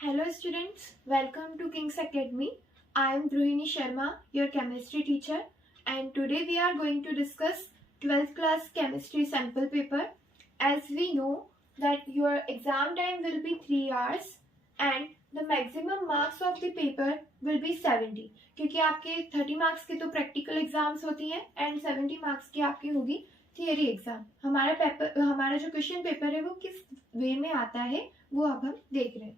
Hello students, welcome to King's Academy. I am Dhruhini Sharma, your chemistry teacher, and today we are going to discuss 12th class chemistry sample paper. As we know that your exam time will be 3 hours and the maximum marks of the paper will be 70 क्योंकि आपके 30 marks के तो practical exams होती हैं and 70 marks की आपकी होगी theory exam. हमारा जो क्वेश्चन पेपर है वो किस वे में आता है वो अब हम देख रहे हैं.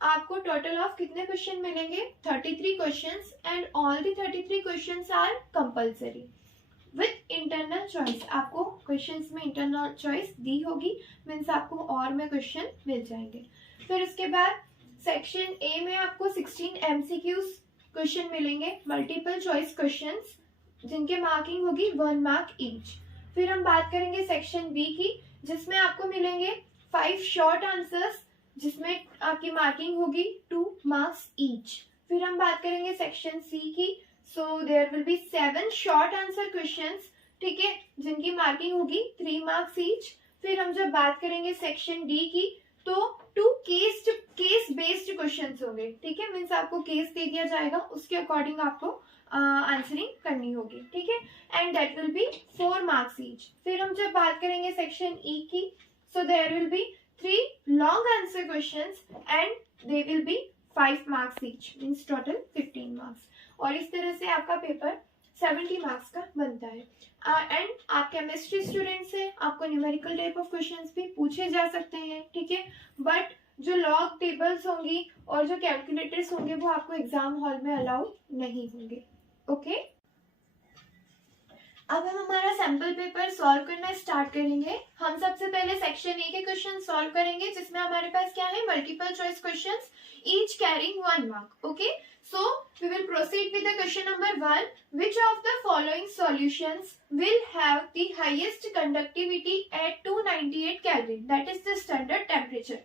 आपको टोटल ऑफ कितने क्वेश्चन मिलेंगे? 33 questions and all the 33 questions are compulsory with internal choice. आपको क्वेश्चंस में इंटरनल चॉइस दी होगी, मीन्स आपको और में क्वेश्चन मिल जाएंगे. फिर उसके बाद सेक्शन ए में आपको 16 MCQs क्वेश्चन मिलेंगे, मल्टीपल चॉइस क्वेश्चंस जिनके मार्किंग होगी 1 मार्क ईच. फिर हम बात करेंगे सेक्शन बी की, जिसमें आपको मिलेंगे 5 शॉर्ट आंसर्स जिसमें आपकी मार्किंग होगी 2 मार्क्स ईच. फिर हम बात करेंगे सेक्शन सी की, so there will be 7 short answer questions, ठीक है, जिनकी मार्किंग होगी 3 मार्क्स ईच. फिर हम जब बात करेंगे सेक्शन डी की, तो 2 केस बेस्ड क्वेश्चंस होंगे, ठीक है, मीन्स आपको केस दे दिया जाएगा, उसके अकॉर्डिंग आपको आंसरिंग करनी होगी, ठीक है, and that will be 4 marks each. फिर हम जब बात करेंगे सेक्शन ई की, so there will be 3 long answer questions and they will be 5 marks each, means total 15 marks. और इस तरह से आपका पेपर 70 मार्क्स का बनता है. एंड आप केमिस्ट्री स्टूडेंट से आपको न्यूमेरिकल टाइप ऑफ क्वेश्चंस भी पूछे जा सकते हैं, ठीक है, बट जो लॉग टेबल्स होंगी और जो कैलकुलेटर्स होंगे वो आपको एग्जाम हॉल में अलाउड नहीं होंगे. ओके, अब हम हमारा सैंपल पेपर सॉल्व करना स्टार्ट करेंगे. हम सबसे पहले सेक्शन ए के क्वेश्चन सॉल्व करेंगे, जिसमें हमारे पास क्या है, multiple choice questions each carrying 1 mark. Okay, so we will proceed with the question number 1. Which of the following solutions will have the highest conductivity at 298 kelvin, that is the standard temperature.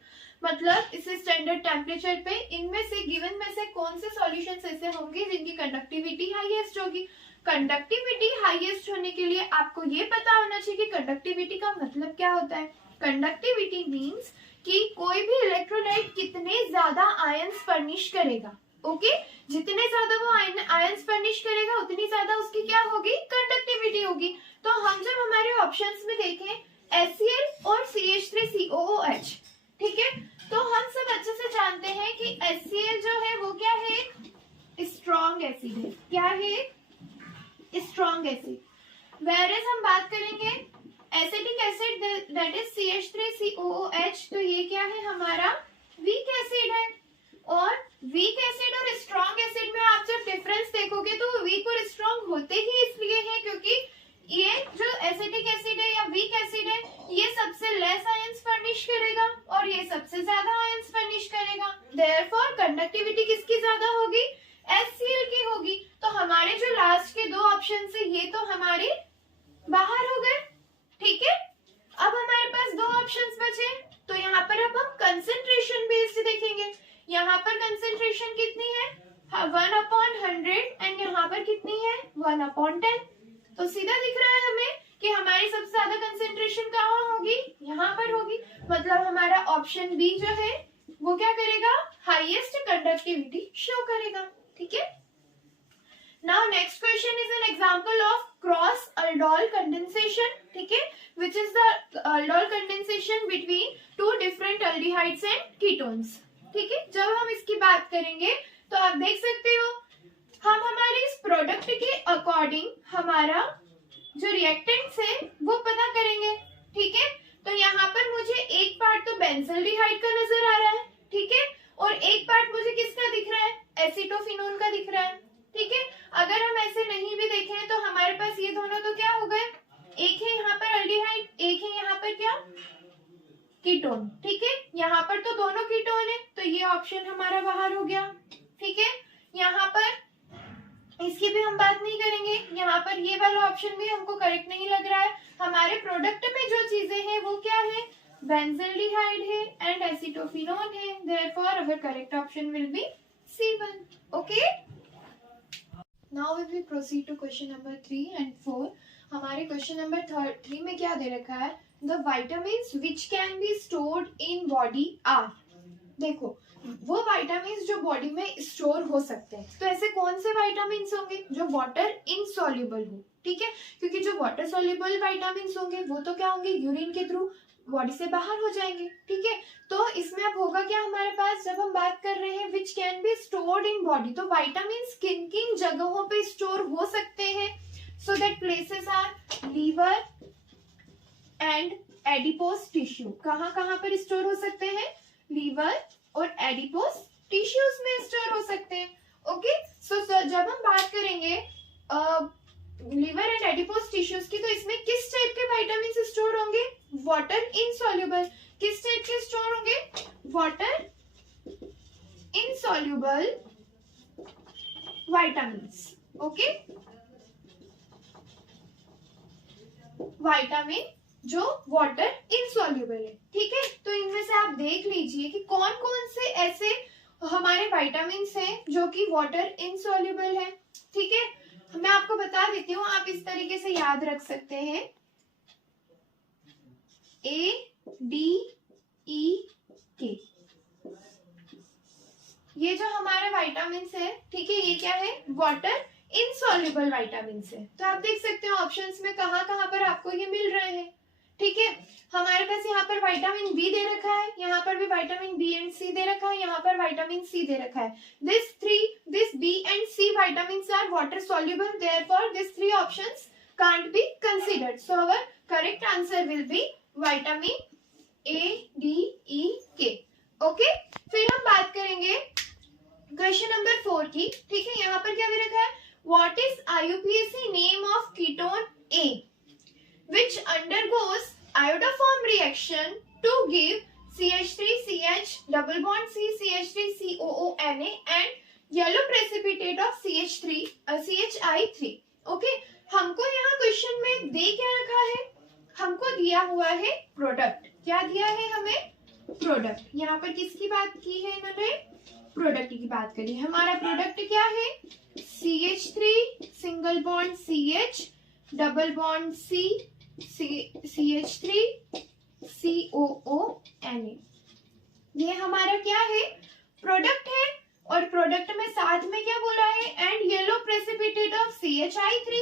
मतलब इस standard temperature पे इनमें से given में से कौन से solutions ऐसे होंगे जिनकी कंडक्टिविटी हाईएस्ट होगी. कंडक्टिविटी हाईएस्ट होने के लिए आपको ये पता होना चाहिए कि कंडक्टिविटी का मतलब क्या होता है. कंडक्टिविटी मींस कि कोई भी इलेक्ट्रोलाइट कितने ज्यादा आयंस फर्निश करेगा. ओके, जितने ज्यादा वो आयंस फर्निश करेगा उतनी ज्यादा उसकी क्या होगी, कंडक्टिविटी होगी. तो हम जब हमारे ऑप्शंस में देखें HCl और CH3COOH, ठीक है, तो हम सब अच्छे से जानते हैं कि HCl जो है वो क्या है, स्ट्रॉन्ग एसिड है. क्या है, स्ट्रॉन्ग एसिड. वेरेज हम बात करेंगे acetic acid, that is CH3COOH, तो ये क्या है, हमारा वीक एसिड है. और वीक एसिड और स्ट्रॉन्ग एसिड में आप जब डिफरेंस देखोगे तो वीक और स्ट्रॉन्ग होते ही इसलिए है क्योंकि ये जो एसिटिक एसिड है या वीक एसिड है, ये सबसे लेस आयंस फर्निश करेगा और ये सबसे ज्यादा आयंस फर्निश करेगा. देयरफॉर कंडक्टिविटी किसकी ज्यादा होगी, HCl की होगी. तो हमारे जो लास्ट के 2 ऑप्शन है ये तो हमारे बाहर हो गए, ठीक है. अब हमारे पास 2 ऑप्शंस बचे, तो यहाँ पर अब हम कंसेंट्रेशन बेस्ड देखेंगे. यहाँ पर कंसेंट्रेशन कितनी है, 1/100 एंड यहाँ पर कितनी है, 1/10. तो सीधा दिख रहा है हमें कि हमारी सबसे ज्यादा कंसेंट्रेशन कहाँ होगी, यहाँ पर होगी. मतलब हमारा ऑप्शन बी जो है वो क्या करेगा, हाईएस्ट कंडक्टिविटी शो करेगा, ठीक है. Now next question is an example of cross aldol condensation, ठीक है, which is the aldol condensation between 2 different aldehydes and ketones, ठीक है. जब हम इसकी बात करेंगे तो आप देख सकते हो हम हमारे इस प्रोडक्ट के अकॉर्डिंग हमारा जो रिएक्टेंट्स है वो पता करेंगे, ठीक है. तो यहाँ पर मुझे एक पार्ट तो बेंजल्डिहाइड का नजर आ रहा है, ठीक है, और एक पार्ट मुझे किसका दिख रहा है, एसीटोफिनोन का दिख रहा है, ठीक है. अगर हम ऐसे नहीं भी देखें तो हमारे पास ये दोनों तो क्या हो गए, एक है यहाँ पर अल्डिहाइड, एक है यहाँ पर क्या, कीटोन, ठीक है. यहाँ पर तो दोनों कीटोन है, तो ये ऑप्शन हमारा बाहर हो गया, ठीक है. यहाँ पर इसकी भी हम बात नहीं करेंगे, यहाँ पर ये वाला ऑप्शन भी हमको करेक्ट नहीं लग रहा है. हमारे प्रोडक्ट में जो चीजें हैं वो क्या है, बेंजल्डिहाइड है एंड एसीटोफिनोन है. Therefore our correct option will be C1. Okay, now we will proceed to question number 3 and 4. हमारे क्वेश्चन नंबर 3 में क्या दे रखा है, the vitamins which can be stored in body are. देखो वो वाइटामिन जो बॉडी में स्टोर हो सकते हैं, तो ऐसे कौन से वाइटामिन होंगे जो वाटर इनसॉल्युबल हो, ठीक है, क्योंकि जो वाटर सॉल्युबल वाइटामिन होंगे वो तो क्या होंगे, यूरिन के थ्रू बॉडी से बाहर हो जाएंगे, ठीक है। तो इसमें अब होगा क्या हमारे पास, जब हम बात कर रहे हैं which can be stored in body, तो वाइटामिन किन किन जगहों पे स्टोर हो सकते हैं, so that places are liver and adipose tissue. कहाँ कहाँ पर स्टोर हो सकते हैं, लीवर और एडिपोज टिश्यूज में स्टोर हो सकते हैं, ओके। सो जब हम बात करेंगे लीवर एंड एडिपोज टिश्यूज की, तो इसमें किस टाइप के वाइटामिन स्टोर होंगे, वाटर इनसॉल्युबल। किस टाइप के स्टोर होंगे, water insoluble vitamin, okay. Vitamin जो वाटर इनसॉल्युबल है, ठीक है। तो इनमें से आप देख लीजिए कि कौन कौन से ऐसे हमारे वाइटामिन हैं जो कि वाटर इनसॉल्युबल है, ठीक है। मैं आपको बता देती हूँ, आप इस तरीके से याद रख सकते हैं, A D E K, ये जो हमारे वाइटामिन है, ठीक है, ये क्या है, वाटर इनसॉल्युबल वाइटामिन है। तो आप देख सकते हो ऑप्शंस में कहाँ कहाँ पर आपको ये मिल रहे हैं, ठीक है। हमारे पास यहाँ पर विटामिन बी दे रखा है, यहाँ पर भी विटामिन बी एंड सी दे रखा है, यहाँ पर विटामिन सी दे रखा है। This B and C vitamins are water soluble, therefore these three options can't be considered, so our correct answer will be vitamin A D E K, okay। फिर हम बात करेंगे क्वेश्चन नंबर 4 की, ठीक है। यहाँ पर क्या दे रखा है, what is IUPAC name of ketone A which undergoes iodoform reaction to give CH3CH double bond C CH3COONA and yellow precipitate of CHI3, okay. हमको यहाँ क्वेश्चन में दे क्या रखा है, हमको दिया हुआ है प्रोडक्ट। क्या दिया है हमें, प्रोडक्ट। यहाँ पर किसकी बात की है इन्होंने, प्रोडक्ट की बात करी। हमारा प्रोडक्ट क्या है, CH3 single bond CH double bond C CH3 COONA, ये हमारा क्या है, प्रोडक्ट है। और प्रोडक्ट में साथ में क्या बोला है, and yellow precipitate of CHI3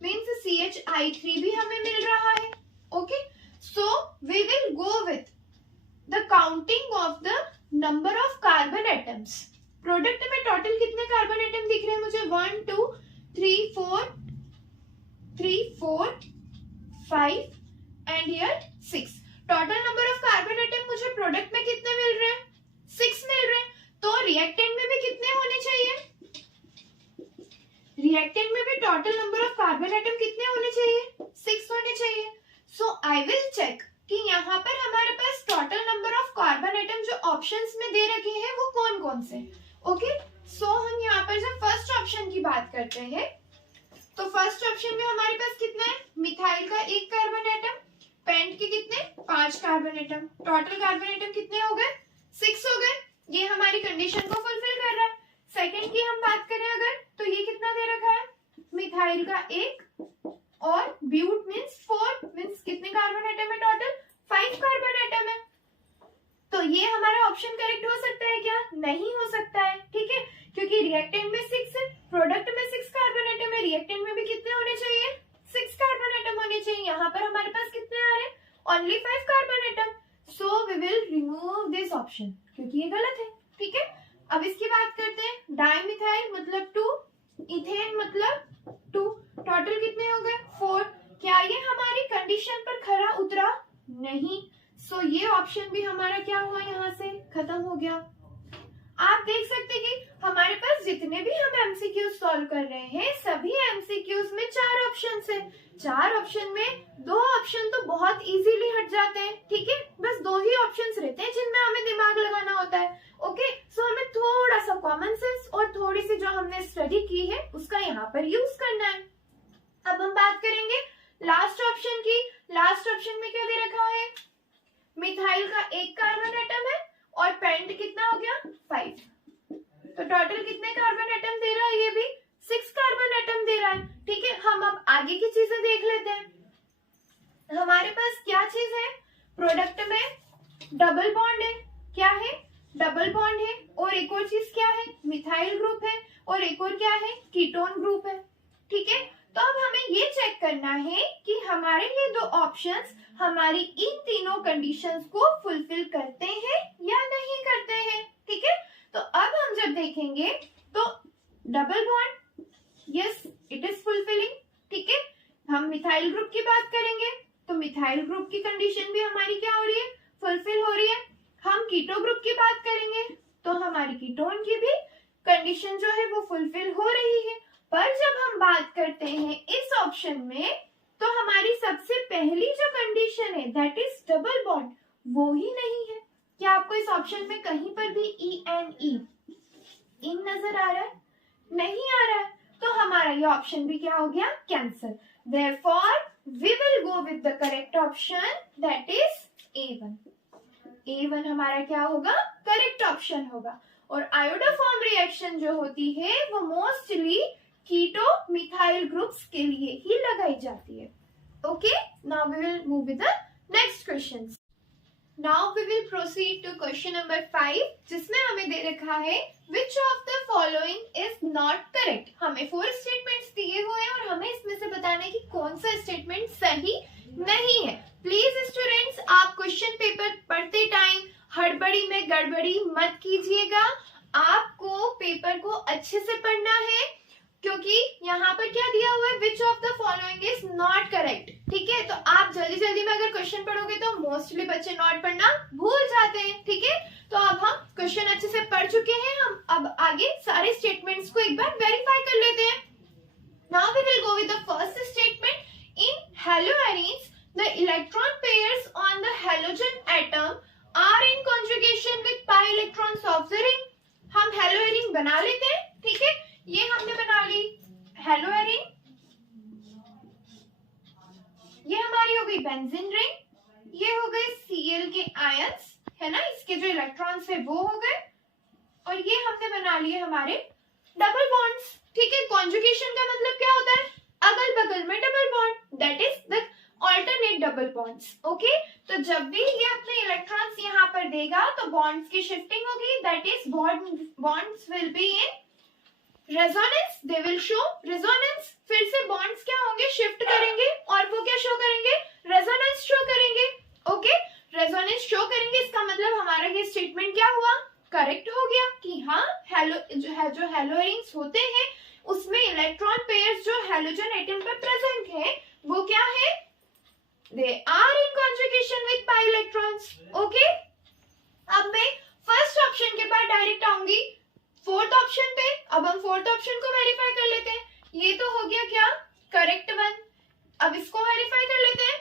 means CHI3 भी हमें मिल रहा है, okay. So we will go with the counting of the number of carbon atoms. Product में टोटल कितने कार्बन एटम दिख रहे हैं मुझे, 1 2 3 4 5 and here 6। Total number of carbon atom मुझे प्रोडक्ट में कितने मिल रहे हैं, 6 मिल रहे हैं। तो रिएक्टेंट में भी कितने होने चाहिए, रिएक्टेंट में भी total number of carbon atom कितने होने चाहिए, 6 होने चाहिए। सो आई विल चेक कि यहाँ पर हमारे पास total number of carbon atom जो ऑप्शंस में दे रखे हैं वो कौन कौन से, ओके। सो हम यहाँ पर जब फर्स्ट ऑप्शन की बात करते हैं, तो फर्स्ट ऑप्शन में हमारे पास कितना है, मिथाइल का 1 कार्बन एटम, पेंट के कितने 5 carbon atom, total carbon atom कितने हो गए, 6 हो गए। ये हमारी कंडीशन को फुलफिल कर रहा है। सेकंड की हम बात करें अगर, तो ये कितना दे रखा है, मिथाइल का 1 और ब्यूट मींस 4 मींस कितने कार्बन एटम है, टोटल 5 कार्बन एटम है। तो ये हमारा ऑप्शन करेक्ट हो सकता है क्या, नहीं हो सकता है, ठीक है, क्योंकि रिएक्टेंट में 6 है, प्रोडक्ट में 6 कार्बन एटम है, रिएक्टेंट में भी कितने होने चाहिए, 6 कार्बन एटम होने चाहिए। यहाँ पर हमारे पास कितने आ रहे हैं, only 5 carbon atom. So we will remove this option, क्योंकि ये गलत है, ठीक है। अब इसकी बात करते हैं, डाइमिथाइल मतलब 2, इथेन मतलब 2, टोटल कितने हो गए 4। क्या ये हमारी कंडीशन पर खरा उतरा, नहीं। सो ये ऑप्शन भी हमारा क्या हुआ, यहाँ से खत्म हो गया। आप देख सकते हैं कि हमारे पास जितने भी हम एमसीक्यूज सॉल्व कर रहे हैं, सभी एमसीक्यूज में 4 ऑप्शन है। 4 ऑप्शन में 2 ऑप्शन तो बहुत इजीली हट जाते हैं, ठीक है, बस 2 ही ऑप्शंस रहते हैं जिनमें हमें दिमाग लगाना होता है, ओके। सो हमें थोड़ा सा कॉमन सेंस और थोड़ी सी जो हमने स्टडी की है उसका यहाँ पर यूज करना है। अब हम बात करेंगे लास्ट ऑप्शन की। लास्ट ऑप्शन में क्या दे रखा है, मिथाइल का 1 कार्बन एटम है और पेंट कितना हो गया 5, तो टोटल कितने कार्बन एटम दे रहा है, ये भी 6 कार्बन एटम दे रहा है, ठीक है। हम अब आगे की चीजें देख लेते हैं। हमारे पास क्या चीज है, प्रोडक्ट में डबल बॉन्ड है, क्या है, डबल बॉन्ड है, और एक और चीज क्या है, मिथाइल ग्रुप है, और एक और क्या है, कीटोन ग्रुप है। ठीक है, तो अब हमें ये चेक करना है कि हमारे ये दो ऑप्शंस हमारी इन तीनों कंडीशंस को फुलफिल करते हैं या नहीं करते हैं। ठीक है, तो अब हम जब देखेंगे तो double bond, yes it is fulfilling. ठीक है, हम मिथाइल ग्रुप की बात करेंगे तो मिथाइल ग्रुप की कंडीशन भी हमारी क्या हो रही है, फुलफिल हो रही है। हम कीटो ग्रुप की बात करेंगे तो हमारी कीटोन की भी कंडीशन जो है वो फुलफिल हो रही है। पर जब हम बात करते हैं इस ऑप्शन में तो हमारी सबसे पहली जो कंडीशन है दैट इज डबल बॉन्ड, वो ही नहीं है। क्या आपको इस ऑप्शन में कहीं पर भी इन नजर आ रहा है? नहीं आ रहा है, तो हमारा ये ऑप्शन भी क्या हो गया, cancel. Therefore, we will go with the correct option that is A1. A1 हमारा क्या होगा, करेक्ट ऑप्शन होगा। और आयोडोफॉर्म रिएक्शन जो होती है वो मोस्टली कीटो मिथाइल ग्रुप्स के लिए ही लगाई जाती है। Okay, now we will move with the next question. Now we will proceed to question number 5, जिसमें हमें दे रखा है which of the following is not correct. हमें 4 स्टेटमेंट्स दिए हुए हैं और हमें इसमें से बताना है कि कौन सा स्टेटमेंट सही नहीं है। प्लीज स्टूडेंट्स, आप क्वेश्चन पेपर पढ़ते टाइम हड़बड़ी में गड़बड़ी मत कीजिएगा। आपको पेपर को अच्छे से पढ़ना है, क्योंकि यहाँ पर क्या दिया हुआ है, which of the following is not correct. ठीक है, तो आप जल्दी जल्दी में अगर क्वेश्चन पढ़ोगे तो मोस्टली बच्चे नॉट पढ़ना भूल जाते हैं। ठीक है, तो अब हम क्वेश्चन अच्छे से पढ़ चुके हैं, हम अब आगे सारे स्टेटमेंट्स को एक बार वेरीफाई कर लेते हैं। Now we will go with the first statement. In haloarenes the electron pairs on the halogen atom are in conjugation with pi electrons of the ring. हम हेलोएरीन बना लेते हैं। ठीक है, ये हमने बना ली हेलोएरीन, ये हमारी हो गई बेंजीन रिंग, ये हो गए Cl के आयंस है ना, इसके जो इलेक्ट्रॉन्स है वो हो गए, और ये हमने बना लिए हमारे डबल बॉन्ड्स। ठीक है, कॉन्जुगेशन का मतलब क्या होता है, अगल बगल में double bond, that is the alternate double bonds. Okay, तो जब भी ये अपने इलेक्ट्रॉन्स यहाँ पर देगा तो बॉन्ड्स की शिफ्टिंग होगी, that is bonds will be in resonance, they will show resonance. फिर से बॉन्ड्स क्या होंगे, शिफ्ट करेंगे, और वो क्या शो करेंगे, रेजोनेंस शो करेंगे। ओके, रेजोनेंस शो करेंगे, इसका मतलब हमारा ये स्टेटमेंट क्या हुआ, करेक्ट हो गया कि हाँ जो हेलोएरीन्स होते हैं उसमें इलेक्ट्रॉन पेयर्स जो हेलोजन एटम पर प्रेजेंट है वो क्या है, they are in conjugation with pi electrons. Okay, अब मैं फर्स्ट ऑप्शन के बाद डायरेक्ट आऊंगी फोर्थ ऑप्शन पे। अब हम फोर्थ ऑप्शन को वेरीफाई कर लेते हैं। ये तो हो गया क्या, करेक्ट वन। अब इसको वेरीफाई कर लेते हैं।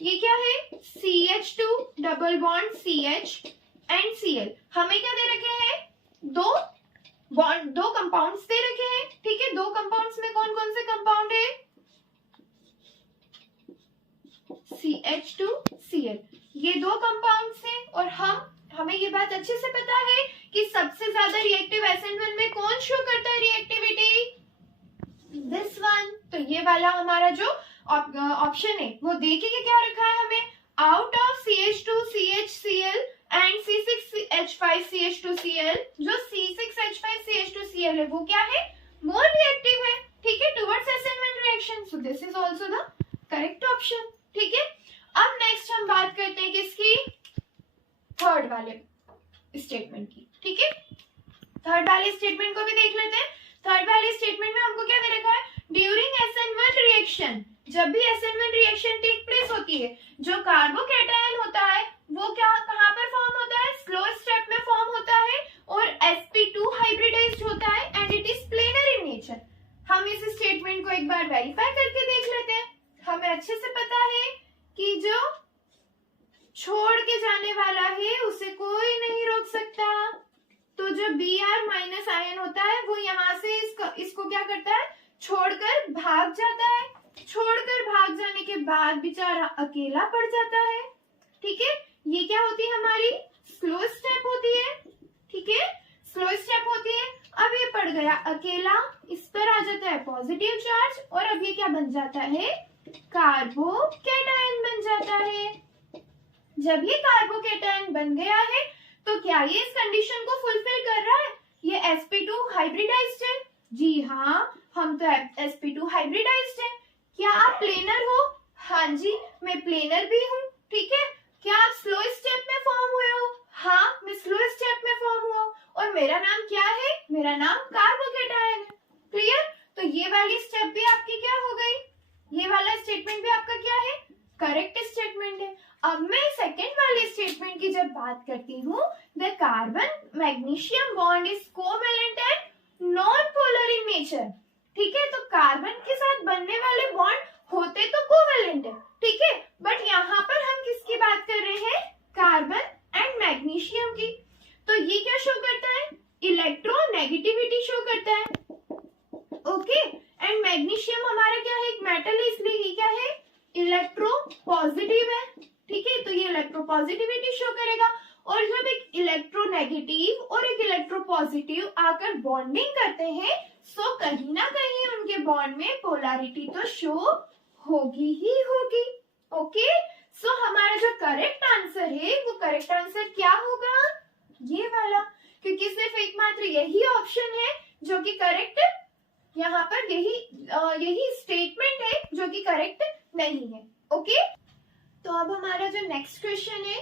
ये क्या है, CH2 double bond CH and Cl। हमें क्या दे रखे हैं, दो कंपाउंड्स दे रखे हैं। ठीक है, दो कंपाउंड्स में कौन कौन से कंपाउंड है, CH2Cl, ये दो कंपाउंड्स हैं। और हमें ये बात अच्छे से पता है कि सबसे ज्यादा रिएक्टिव SN1 में कौन शो करता है रिएक्टिविटी, दिस वन। तो ये वाला हमारा जो ऑप्शन है वो देखिए क्या रखा है हमें, out of CH2CHCl and C6H5CH2Cl, जो C6H5CH2Cl है वो क्या है, मोर रिएक्टिव है। ठीक है, towards SN1 reaction, so this is also the correct option. ठीक है, अब नेक्स्ट हम बात करते हैं किसकी, थर्ड वाले स्टेटमेंट की। ठीक है, थर्ड वाले स्टेटमेंट को भी देख लेते हैं। थर्ड वाले स्टेटमेंट में हमको क्या दे रखा है, ड्यूरिंग SN1 रिएक्शन, जब भी SN1 रिएक्शन टेक प्लेस होती है, जो कार्बोकैटायन होता है वो क्या कहाँ पर फॉर्म होता है, स्लो स्टेप में फॉर्म होता है, और sp2 हाइब्रिडाइज्ड होता है and it is planar in nature. हम इस स्टेटमेंट को एक बार वेरीफाई करके देख लेते हैं। हमें अच्छे से पता है कि जो छोड़ के जाने वाला है उसे कोई नहीं रोक सकता। तो जो Br माइनस आयन होता है वो यहाँ से इसको क्या करता है, छोड़कर भाग जाता है। छोड़कर भाग जाने के बाद बेचारा अकेला पड़ जाता है। ठीक है, ये क्या होती है, हमारी स्लो स्टेप होती है। ठीक है, स्लो स्टेप होती है। अब ये पड़ गया अकेला, इस पर आ जाता है पॉजिटिव चार्ज, और अब ये क्या बन जाता है, कार्बोकैटायन बन जाता है। जब ये कार्बोकैटायन बन गया है तो क्या ये इस कंडीशन को फुलफिल कर रहा है? ये sp2 हाइब्रिडाइज्ड है। जी हाँ, हम तो sp2 हाइब्रिडाइज्ड है। क्या आप प्लेनर हो? हाँ जी, मैं प्लेनर भी हूँ। ठीक है। क्या आप स्लो स्टेप में फॉर्म हुए हो? हाँ, मैं स्लो स्टेप में फॉर्म हुआ हूँ। और मेरा नाम क्या है? मेरा नाम कार्बोकेटायन है। क्लियर? तो ये वाली स्टेप भी आपकी क्या हो गई? ये वाला स्टेटमेंट भी आपका क्या है? करेक्ट स्टेटमेंट है। अब मैं सेकेंड वाले स्टेटमेंट की जब बात करती हूँ, the carbon magnesium bond is covalent and non polar in nature. ठीक है, तो कार्बन के साथ बनने वाले बॉन्ड होते तो कोवेलेंट है, ठीक है, बट यहाँ पर हम किसकी बात कर रहे हैं? कार्बन एंड मैग्नीशियम की। तो ये क्या शो करता है? इलेक्ट्रोनेगेटिविटी शो करता है। ओके, एंड मैग्नीशियम हमारा क्या है? एक मेटल है, इसलिए ये क्या है? इलेक्ट्रो पॉजिटिव है। ठीक है, तो ये इलेक्ट्रो पॉजिटिविटी शो करेगा। और जब एक इलेक्ट्रोनेगेटिव और एक इलेक्ट्रो पॉजिटिव आकर बॉन्डिंग करते हैं, सो कहीं ना कहीं उनके बॉन्ड में पोलैरिटी तो शो होगी ही होगी। ओके, सो हमारा जो करेक्ट आंसर है वो करेक्ट आंसर क्या होगा? ये वाला, क्योंकि सिर्फ एकमात्र यही ऑप्शन है जो कि करेक्ट, यहाँ पर यही स्टेटमेंट है जो कि करेक्ट नहीं है। ओके, तो अब हमारा जो नेक्स्ट क्वेश्चन है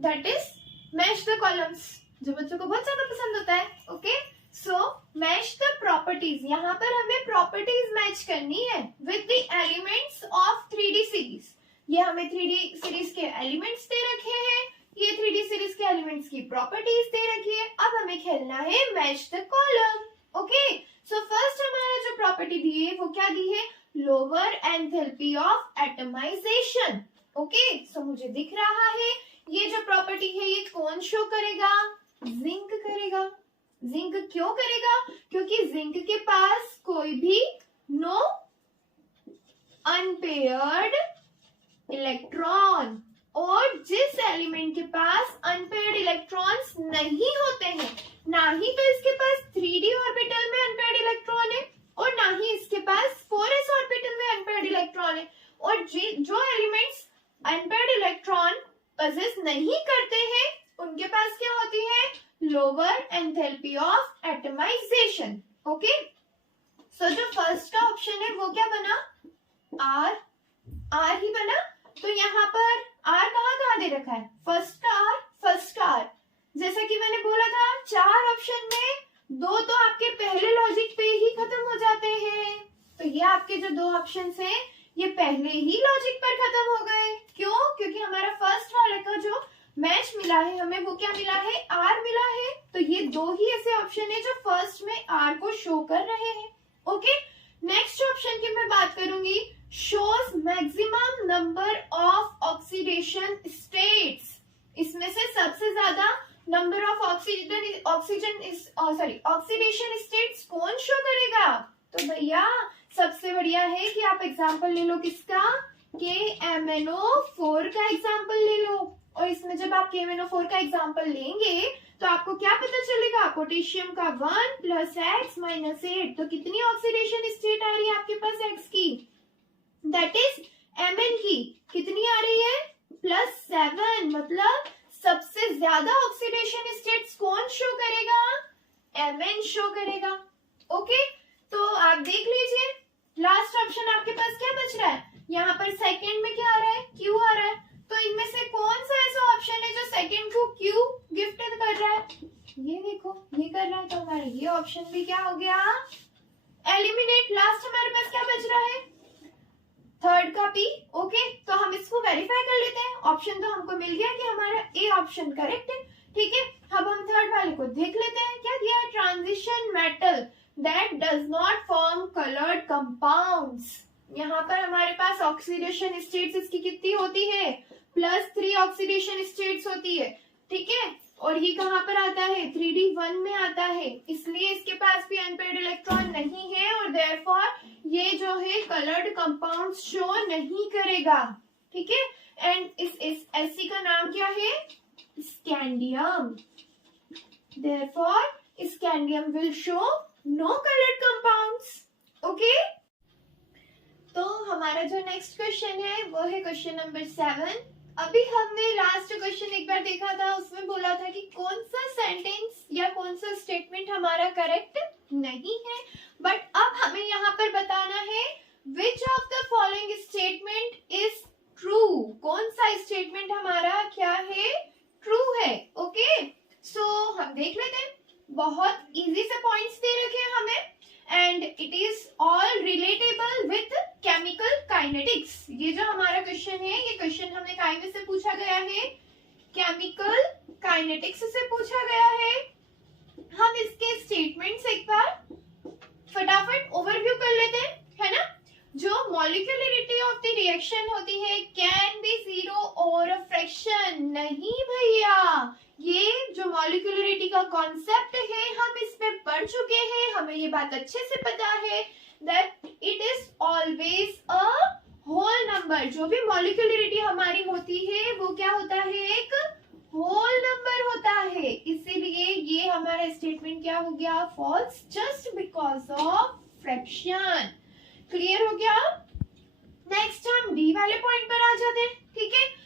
that is match the columns, जो बच्चों को बहुत ज्यादा पसंद होता है। Okay, so match the properties. यहाँ पर हमें प्रॉपर्टीज मैच करनी है with the elements of 3D series. ये हमें 3D सीरीज के एलिमेंट्स दे रखे हैं, ये 3D सीरीज के एलिमेंट्स की प्रॉपर्टीज दे रखी है। अब हमें खेलना है match the column. Okay, so first हमारा जो प्रॉपर्टी दी है वो क्या दी है? Lower enthalpy of atomization. Okay, so मुझे दिख रहा है ये जो प्रॉपर्टी है ये कौन शो करेगा? जिंक करेगा। जिंक क्यों करेगा? क्योंकि जिंक के पास कोई भी नो अनपेयर्ड इलेक्ट्रॉन, और जिस एलिमेंट के पास अनपेयर्ड इलेक्ट्रॉन्स नहीं होते हैं, ना ही तो इसके पास 3D ऑर्बिटल में अनपेयर्ड इलेक्ट्रॉन है और ना ही इसके पास 4s ऑर्बिटल में अनपेयर्ड इलेक्ट्रॉन है। और जो एलिमेंट्स अनपेयर्ड इलेक्ट्रॉन पजेस नहीं करते हैं उनके पास क्या होती है? Lower enthalpy of atomization. Okay, so जो फर्स्ट का ऑप्शन है वो क्या बना? आर ही बना। तो यहाँ पर आर कहाँ दे रखा है? फर्स्ट का आर। जैसा कि मैंने बोला था 4 ऑप्शन में 2 तो आपके पहले लॉजिक पे ही खत्म हो जाते हैं। तो ये आपके जो 2 ऑप्शन है ये पहले ही लॉजिक पर खत्म हो गए। क्यों? क्योंकि हमारा फर्स्ट वाले का जो मैच मिला है हमें वो क्या मिला है? आर मिला है। तो ये 2 ही ऐसे ऑप्शन है जो फर्स्ट में आर को शो कर रहे हैं। ओके, नेक्स्ट ऑप्शन की मैं बात करूंगी, shows maximum number of oxidation states. इसमें से सबसे ज्यादा नंबर ऑफ ऑक्सीडेशन स्टेट्स कौन शो करेगा? तो भैया सबसे बढ़िया है कि आप एग्जांपल ले लो किसका? KMnO4 का एग्जांपल ले लो। और इसमें जब आप KMnO4 का एग्जांपल लेंगे तो आपको क्या पता चलेगा? पोटेशियम का 1 + X - 8, तो कितनी ऑक्सीडेशन स्टेट आ रही है आपके पास X की? दैट इज Mn की कितनी आ रही है? +7। मतलब सबसे ज्यादा ऑक्सीडेशन स्टेट्स कौन शो करेगा? Mn शो करेगा। ओके, तो आप देख लीजिए लास्ट ऑप्शन आपके पास क्या बच रहा है? यहाँ पर सेकंड में क्या आ रहा है? Q आ रहा है। तो इनमें से कौन सा ऐसा ऑप्शन है जो सेकंड को Q गिफ्ट कर रहा है? ये देखो, ये कर रहा है। तो हमारा ये ऑप्शन भी क्या हो गया? एलिमिनेट। लास्ट हमारे पास क्या बच रहा है? थर्ड का P। ओके, तो हम इसको वेरीफाई कर लेते हैं। ऑप्शन तो हमको मिल गया कि हमारा ए ऑप्शन करेक्ट है। ठीक है, अब हम थर्ड वाले को देख लेते हैं। क्या दिया है? Transition metal that does not form colored compounds। यहाँ पर हमारे पास ऑक्सीडेशन स्टेट्स इसकी कितनी होती है? +3 ऑक्सीडेशन स्टेट्स होती है। ठीक है, और ये कहाँ पर आता है? 3D1 में आता है, इसलिए इसके पास भी अनपेयर्ड इलेक्ट्रॉन नहीं है और देयरफॉर ये जो है कलर्ड कंपाउंड शो नहीं करेगा। ठीक है, एंड इस एसी का नाम क्या है? Scandium. Therefore scandium will show no coloured compounds. Okay, तो हमारा जो नेक्स्ट क्वेश्चन है वो है क्वेश्चन नंबर 7। अभी हमने लास्ट क्वेश्चन एक बार देखा था, उसमें बोला था कि कौन सा सेंटेंस या कौन सा स्टेटमेंट हमारा करेक्ट नहीं है, बट अब हमें यहाँ पर बताना है which of the following statement is true, कौन सा स्टेटमेंट हमारा क्या है, ट्रू है। ओके, सो हम देख लेते हैं। बहुत इजी से पॉइंट्स दे रखे हैं हमें and it is all relatable with chemical kinetics. ये जो हमारा क्वेश्चन है, ये क्वेश्चन हमें काय में से पूछा गया है, केमिकल काइनेटिक्स से पूछा गया है। हम इसके स्टेटमेंट्स एक बार फटाफट ओवरव्यू कर लेते हैं, है ना। जो मॉलिक्यूलरिटी ऑफ द रिएक्शन होती है कैन बी जीरो और फ्रैक्शन, नहीं भैया, ये जो मॉलिक्यूलरिटी का कॉन्सेप्ट है हम इस पे पढ़ चुके हैं, हमें ये बात अच्छे से पता है that it is always a whole number. जो भी मॉलिक्यूलरिटी हमारी होती है वो क्या होता है, एक होल नंबर होता है। इसीलिए ये हमारा स्टेटमेंट क्या हो गया, false, just because of fraction. Clear हो गया। नेक्स्ट हम डी वाले पॉइंट पर आ जाते हैं, ठीक है।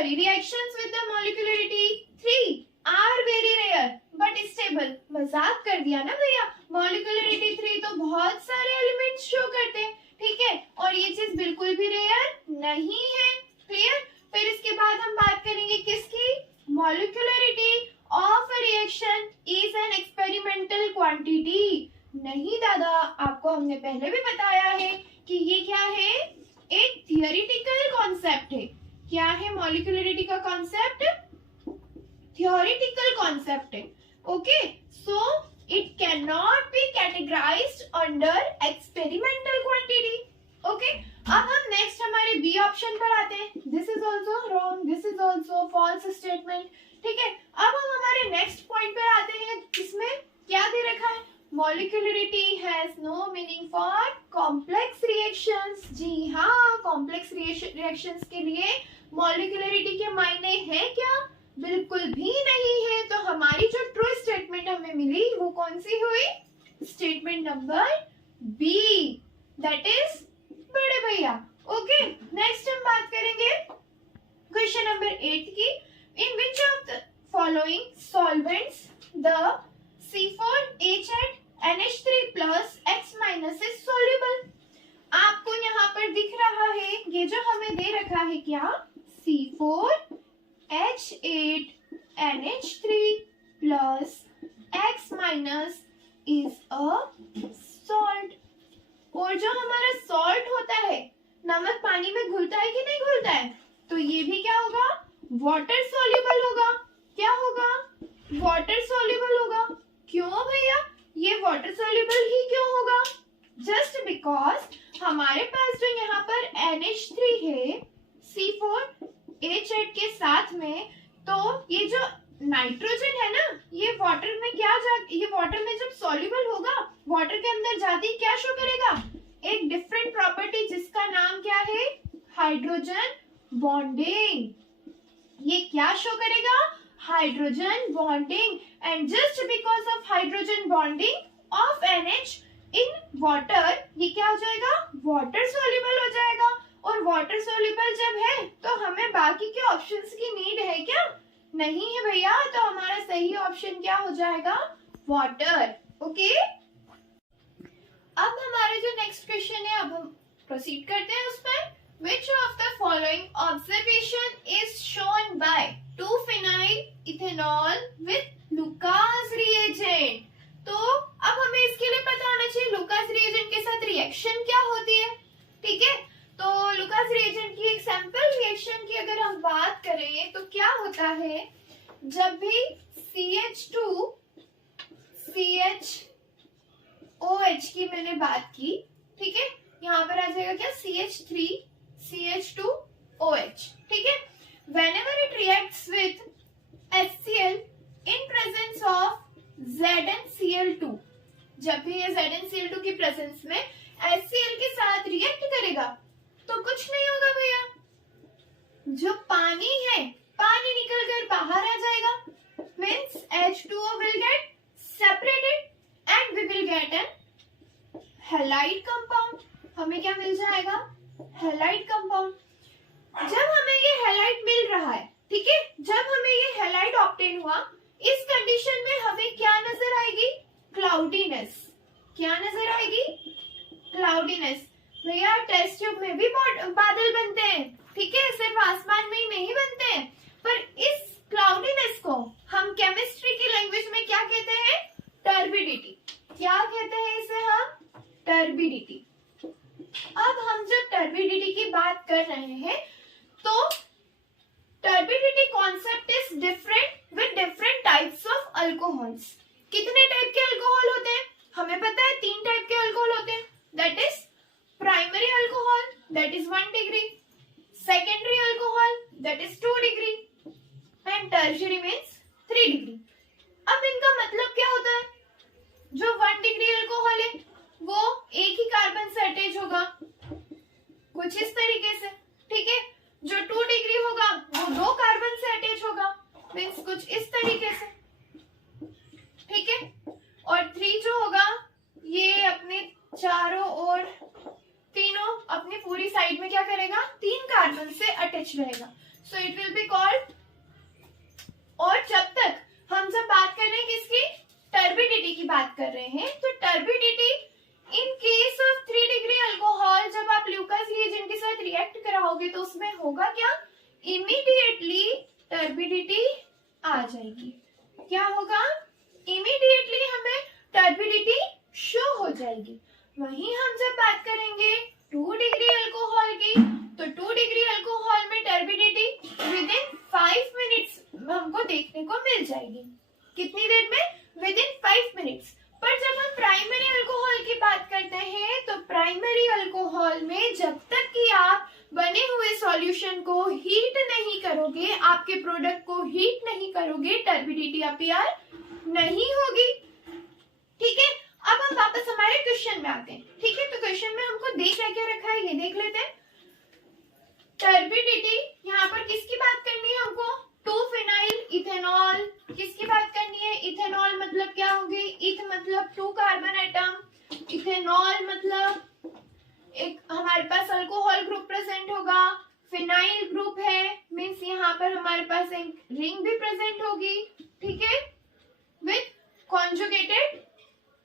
Reactions with the molecularity 3 are very rare but stable. मजाक कर दिया ना भैया, मॉलिक्यूलरिटी 3 तो बहुत सारे एलिमेंट्स शो करते हैं, ठीक है, और ये चीज बिल्कुल भी रेयर नहीं है। क्लियर। फिर इसके बाद हम बात करेंगे किसकी, molecularity of a reaction is an experimental quantity. नहीं दादा, आपको हमने पहले भी बताया है कि ये क्या है, एक थियोरिटिकल कॉन्सेप्ट है। क्या है मॉलिक्यूलरिटी का कॉन्सेप्ट, थियोरिटिकल कॉन्सेप्ट है। Okay, so it can not be categorised under experimental quantity. Okay, अब हम नेक्स्ट हमारे बी ऑप्शन पर आते हैं। This is also wrong, this is also false statement, ठीक है। अब हम हमारे नेक्स्ट पॉइंट पर आते हैं, इसमें क्या दे रखा है, molecularity has no meaning for complex reactions. जी हाँ, कॉम्प्लेक्स रिएक्शंस के लिए मॉलिक्यूलरिटी के मायने है क्या, बिल्कुल भी नहीं है। तो हमारी जो ट्रू स्टेटमेंट हमें मिली वो कौन सी हुई, statement number B, that is बड़े भैया। ओके, नेक्स्ट हम बात करेंगे क्वेश्चन नंबर 8 की। In which of the following solvents the C4H8 NH3 plus X minus is soluble। आपको यहाँ पर दिख रहा है, ये जो हमें दे रखा है क्या, C4H8 NH3 plus X minus is a salt। और जो हमारा सॉल्ट होता है, नमक पानी में घुलता है कि नहीं घुलता है, तो ये भी क्या होगा, वाटर सॉल्युबल होगा। क्या होगा, वाटर सॉल्युबल होगा। क्यों भैया, ये वाटर सॉल्युबल ही क्यों होगा, जस्ट बिकॉज हमारे पास जो यहाँ पर NH3 है C4H8 के साथ में, तो ये जो नाइट्रोजन है ना, ये वाटर में ये वाटर में जब सॉल्युबल होगा, वाटर के अंदर जाते ही क्या शो करेगा, एक डिफरेंट प्रॉपर्टी जिसका नाम क्या है, हाइड्रोजन बॉन्डिंग। ये क्या शो करेगा, hydrogen bonding. And just because of hydrogen bonding of NH in water, ये क्या हो जाएगा, वाटर सॉल्युबल हो जाएगा। और वाटर सॉल्युबल जब है तो हमें बाकी के ऑप्शंस की नीड है क्या, नहीं है भैया। तो हमारा सही ऑप्शन क्या हो जाएगा, वाटर। ओके, अब हमारे जो नेक्स्ट क्वेश्चन है, अब हम प्रोसीड करते हैं उस पर। Which of the following observation is shown by 2-phenyl ethanol with Lucas reagent? तो अब हमें इसके लिए पता होना चाहिए लुकास रिएजेंट के साथ रिएक्शन क्या होती है, ठीक है। तो लुकास रिएजेंट की एक सैंपल रिएक्शन की अगर हम बात करें तो क्या होता है, जब भी CH2 CHOH की मैंने बात की, ठीक है, यहाँ पर आ जाएगा क्या, CH3 CH2OH, ठीक है। Whenever it reacts with HCl in presence of ZnCl2, जब भी ये ZnCl2 की प्रेजेंस में HCl के साथ रिएक्ट करेगा तो कुछ नहीं होगा भैया, जो पानी है पानी निकल कर बाहर आ जाएगा, means H2O will get separated and we will get an halide compound। हमें क्या मिल जाएगा, हैलाइड कंपाउंड। जब हमें ये हैलाइड मिल रहा है, ठीक है, जब हमें ये हैलाइड ऑब्टेन हुआ, इस कंडीशन में हमें क्या नजर आएगी? क्लाउडीनेस। क्या नजर आएगी? क्लाउडीनेस। भैया टेस्ट ट्यूब में भी बादल बनते हैं, ठीक है, सिर्फ आसमान में ही नहीं बनते हैं। पर इस क्लाउडीनेस को हम केमिस्ट्री की लैंग्वेज में क्या कहते हैं? टर्बिडिटी। क्या कहते हैं इसे हम? टर्बिडिटी। अब हम जब टर्बिडिटी की बात कर रहे हैं तो turbidity concept is different with different types of alcohols. कितने टाइप के अल्कोहल होते हैं? हमें पता है 3 टाइप के अल्कोहल होते हैं, that is primary alcohol, that is 1 degree, secondary alcohol, that is 2 degree, and tertiary means 3 degree. अब इनका मतलब क्या होता है? जो 1 डिग्री अल्कोहल है वो एक ही कार्बन से अटैच होगा, कुछ इस तरीके से, ठीक है। जो 2 डिग्री होगा वो 2 कार्बन से अटैच होगा, मीन्स कुछ इस तरीके से, ठीक है। और 3 जो होगा ये अपने चारों ओर, तीनों अपनी पूरी साइड में क्या करेगा? 3 कार्बन से अटैच रहेगा, so it will be called. और जब बात कर रहे हैं किसकी? टर्बिडिटी की बात कर रहे हैं, तो turbidity in case of 3 degree alcohol, जब आप ल्यूकास रिएजेंट के साथ रिएक्ट कराओगे तो उसमें होगा क्या? इमीडिएटली टर्बिडिटी आ जाएगी। क्या होगा? इमीडिएटली हमें टर्बिडिटी शो हो जाएगी। वहीं हम जब बात करेंगे 2 डिग्री अल्कोहल की, तो 2 डिग्री अल्कोहल में टर्बिडिटी विद इन 5 मिनट्स हमको देखने को मिल जाएगी। कितनी देर में? With in 5 minutes. पर जब हम प्राइमरी अल्कोहल की बात करते हैं तो प्राइमरी अल्कोहल में जब तक कि आप बने हुए सॉल्यूशन को हीट नहीं करोगे, आपके प्रोडक्ट को हीट नहीं करोगे, टर्बिडिटी अपीयर नहीं होगी, ठीक है। अब हम वापस हमारे क्वेश्चन में आते हैं, ठीक है। तो क्वेश्चन में हमको देख क्या रखा है ये देख लेते हैं। टर्बिडिटी यहाँ पर किसकी बात करनी है हमको? 2 फिनाइल इथेनॉल। किसकी बात करनी है? इथेनॉल मतलब क्या होगी? इथ मतलब 2 कार्बन एटम, इथेनॉल मतलब एक हमारे पास अल्कोहल ग्रुप प्रेजेंट होगा, फिनाइल ग्रुप है, मीन्स यहाँ पर हमारे पास एक रिंग भी प्रेजेंट होगी, ठीक है, विथ कॉन्जुगेटेड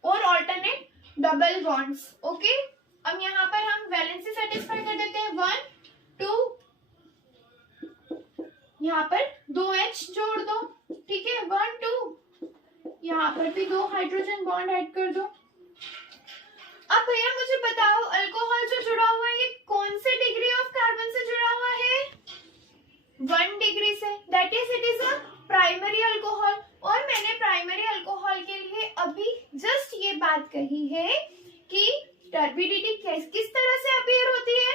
और ऑल्टरनेट डबल बॉन्ड्स, ओके। अब यहाँ पर हम वैलेंसी सेटिस्फाई कर देते हैं, 1 2, यहाँ पर 2H जोड़ दो, ठीक है, 1 2, यहाँ पर भी 2 हाइड्रोजन बॉन्ड ऐड कर दो। अब भैया मुझे बताओ, अल्कोहल जो जुड़ा हुआ है ये कौन से डिग्री ऑफ कार्बन से जुड़ा हुआ है? 1 डिग्री से, that is it is a primary alcohol. और मैंने प्राइमरी अल्कोहल के लिए अभी जस्ट ये बात कही है कि टर्बिडिटी किस तरह से अपीयर होती है?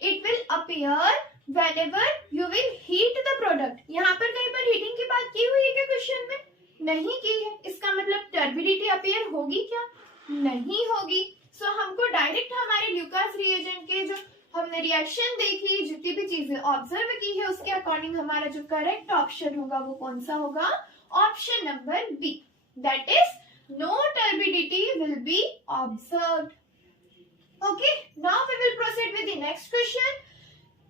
It will appear whenever you will heat the product। यहाँ पर कहीं पर हीटिंग की बात की हुई है क्या क्वेश्चन में? नहीं की है। इसका मतलब टर्बिडिटी अपीयर होगी क्या? नहीं होगी। सो हमको डायरेक्ट हमारे ल्यूकास रिएजेंट के जो हमने रिएक्शन देखी, जितनी भी चीजें ऑब्जर्व की है, उसके अकॉर्डिंग हमारा जो करेक्ट ऑप्शन होगा वो कौन सा होगा? Option number B, that is no turbidity will be observed. Okay, now we will proceed with the next question.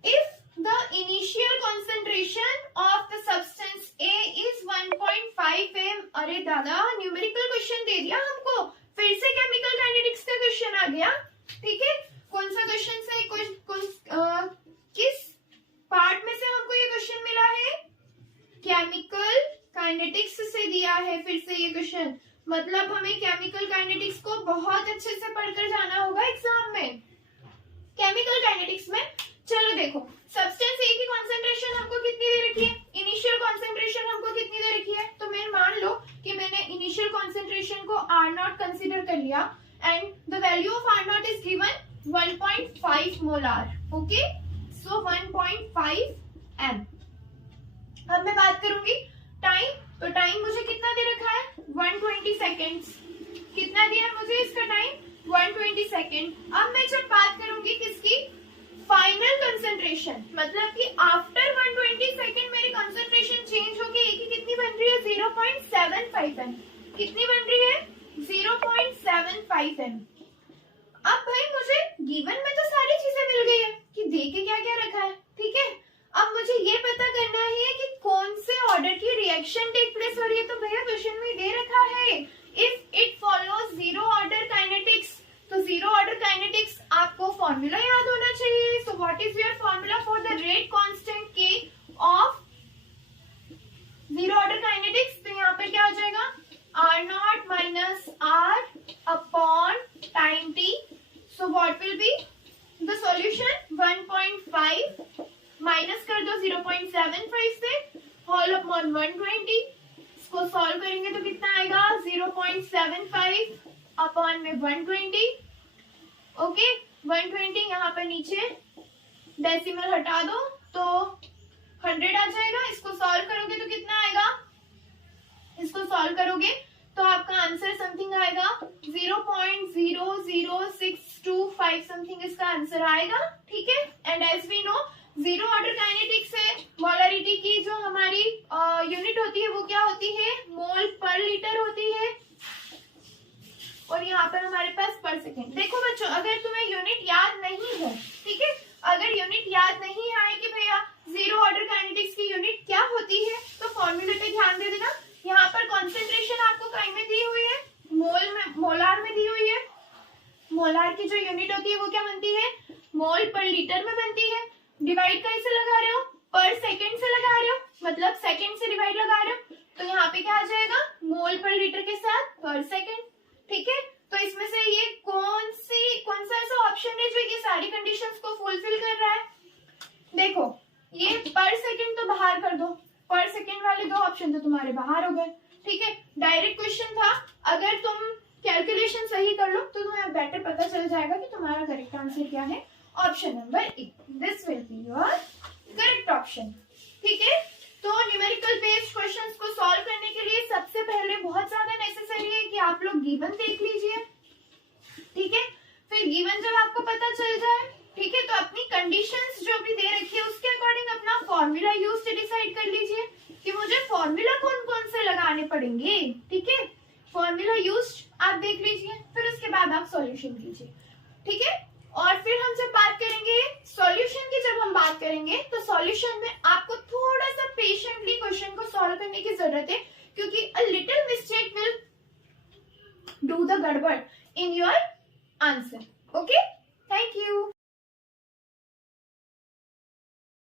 If the initial concentration of the substance A is 1.5 m, अरे दादा numerical question दे दिया हमको, फिर से chemical kinetics का question आ गया, ठीक है। कौन सा क्वेश्चन से किस पार्ट में से हमको ये क्वेश्चन मिला है? केमिकल काइनेटिक्स से दिया है फिर से ये क्वेश्चन। मतलब हमें केमिकल काइनेटिक्स को बहुत अच्छे से पढ़कर जाना होगा एग्जाम में। केमिकल काइनेटिक्स में चलो देखो, सब्सटेंस ए की कॉन्सेंट्रेशन हमको कितनी दे रखी है? इनिशियल कॉन्सेंट्रेशन हमको कितनी दे रखी है? तो मैं मान लो कि मैंने इनिशियल कॉन्सेंट्रेशन को R0 कंसीडर कर लिया and the value of R0 is given 1.5 molar, okay. So 1.5 m। अब मैं बात करूंगी टाइम, तो टाइम मुझे कितना दे रखा है? 120 सेकेंड्स। कितना दिया मुझे इसका टाइम? 120 सेकेंड। अब मैं जब बात करूंगी किसकी? फाइनल कंसंट्रेशन, मतलब कि आफ्टर 120 सेकेंड मेरी कंसंट्रेशन चेंज होगी, ए की कितनी बन रही है? 0.75 m। कितनी बन रही है? 0.75 m। अब भाई मुझे गिवन में तो सारी चीजें मिल गई है कि दे के क्या क्या रखा है, ठीक है। अब मुझे ये पता करना है कि कौन से ऑर्डर की रिएक्शन टेक प्लेस हो रही है। तो भैया क्वेश्चन में दे रखा है if it follows zero order kinetics, तो जीरो ऑर्डर काइनेटिक्स आपको फॉर्मूला याद होना चाहिए। So what is your formula for the rate constant K of zero order kinetics? तो यहाँ पर क्या हो जाएगा, R naught minus R upon time T. So what will be the solution, 1.5 minus कर दो 0.75 से, होल अपॉन 120। इसको सॉल्व करेंगे तो कितना आएगा, 0.75 अपॉन में 120। ओके 120 यहाँ पर नीचे डेसिमल हटा दो तो 100 आ जाएगा। इसको सॉल्व करोगे तो कितना आएगा, इसको सॉल्व करोगे तो आपका आंसर समथिंग आएगा 0.00625 समथिंग इसका आंसर आएगा, ठीक है। And as we know zero order kinetics से मोलरिटी की जो हमारी यूनिट होती है वो क्या होती है, मोल पर लीटर होती है, और यहाँ पर हमारे पास पर सेकेंड। देखो बच्चों अगर तुम्हें यूनिट याद नहीं है, ठीक है, अगर यूनिट याद नहीं है कि भैया जीरो ऑर्डर काइनेटिक्स की यूनिट क्या होती है, तो फॉर्मूले पे ध्यान दे देना। यहाँ पर कॉन्सेंट्रेशन आपको कहीं में दी हुई है, मोल में, मोलार में दी हुई है। मोलार की जो यूनिट होती है वो क्या बनती है, मोल पर लीटर में बनती है। डिवाइड कैसे लगा रहे हो, पर सेकेंड से लगा रहे हो, मतलब सेकेंड से डिवाइड लगा रहे हो, तो यहाँ पे क्या आ जाएगा, मोल पर लीटर के साथ पर सेकेंड, ठीक है। तो इसमें से ये कौन सा ऐसा ऑप्शन है जो ये सारी कंडीशंस को फुलफिल कर रहा है? देखो ये पर सेकेंड तो बाहर कर दो, पर सेकेंड वाले दो ऑप्शन तो तुम्हारे बाहर हो गए, ठीक है। डायरेक्ट क्वेश्चन था, अगर तुम कैलकुलेशन सही कर लो तो तुम्हें बेटर पता चल जाएगा कि तुम्हारा करेक्ट आंसर क्या है। Option number A, this will be your correct option, ठीक है। तो न्यूमेरिकल बेस्ड क्वेश्चंस को सॉल्व करने के लिए सबसे पहले बहुत ज्यादा नेसेसरी है कि आप लोग गिवन देख लीजिए, ठीक है। फिर गिवन जब आपको पता चल जाए, ठीक है, तो अपनी कंडीशंस जो भी दे रखी है उसके अकॉर्डिंग अपना फॉर्मूला यूज से डिसाइड कर लीजिए कि मुझे फॉर्मूला कौन कौन से लगाने पड़ेंगे, ठीक है। फॉर्मूला यूज आप देख लीजिए, फिर उसके बाद आप सॉल्यूशन कीजिए, ठीक है। और फिर हम जब बात करेंगे सॉल्यूशन की, जब हम बात करेंगे तो सॉल्यूशन में आपको थोड़ा सा पेशेंटली क्वेश्चन को सॉल्व करने की जरूरत है, क्योंकि a little mistake will do the गड़बड़ in your answer. Okay, thank you.